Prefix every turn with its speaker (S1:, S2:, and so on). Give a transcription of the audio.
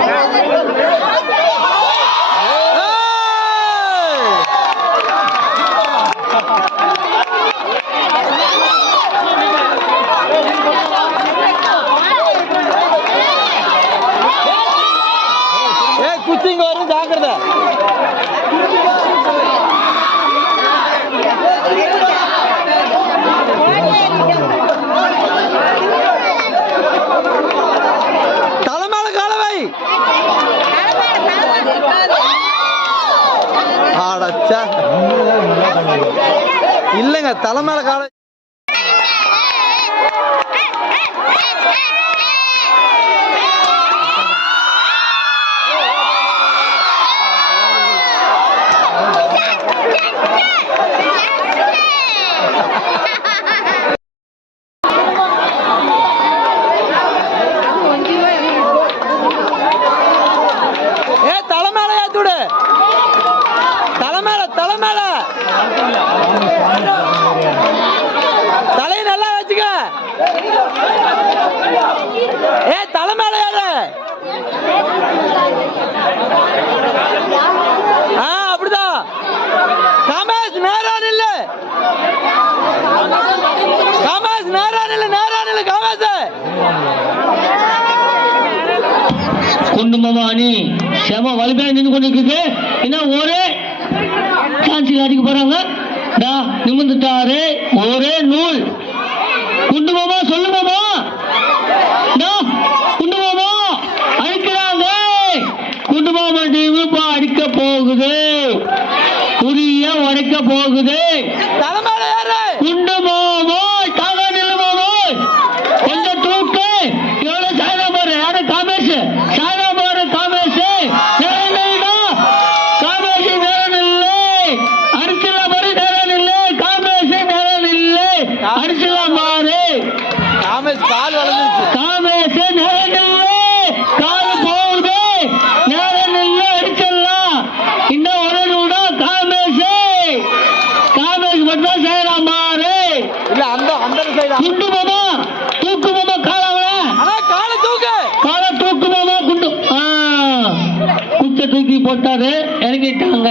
S1: ஏ ஜாக்கிரதை தலைமையில காலவை ஆடச்சா இல்லைங்க தலைமையில கால ஏ தலைமையில ஏத்தி விடு தலைமையில தலைமையில தலையை நல்லா வச்சுக்க ஏ தலைமையில யாரு ஆ அப்படிதான் காமேஷ் நேரான் இல்ல காமேஷ் நேரா இல்ல நேரான் இல்ல காமேஷ்.
S2: குண்டுமமா அணி. செம வலிமையா நின்று கொண்டிருக்கு என்ன ஒரே. சான்சில் அடிக்க போறாங்க. டா நிமிந்துட்டாரு ஒரே நூல் குண்டுமாமா சொல்லுமாமா டா குண்டுமாமா அடிக்கிறாங்க குண்டுமாமா டீம் இப்ப அடிக்க போகுது புரிய உடைக்க போகுது.
S1: யாரு
S2: குண்டுமாமா தாக நில்லுமாமா கொஞ்சம் தூக்கு? எவ்வளவு சாயனா போற யாரு? காமேஷ். சாயனா போற காமேஷ். காமேஷ் நேரம் இல்லை அரிசிலா பாரு நேரம் இல்லை காமேஷ் நேரம் இல்லை அரிசிலா பாரு.
S1: காமேஷ் கால் வளைஞ்சிருச்சு.
S2: மட்டும் செய்யலாம் மாறு
S1: இல்ல அந்த அந்த சைடு
S2: குண்டு தூக்கு மாமா காலாவ
S1: ஆனா கால தூக்கு.
S2: கால தூக்கு மாமா குண்டு. குச்ச தூக்கி போட்டாரு இறங்கிட்டாங்க.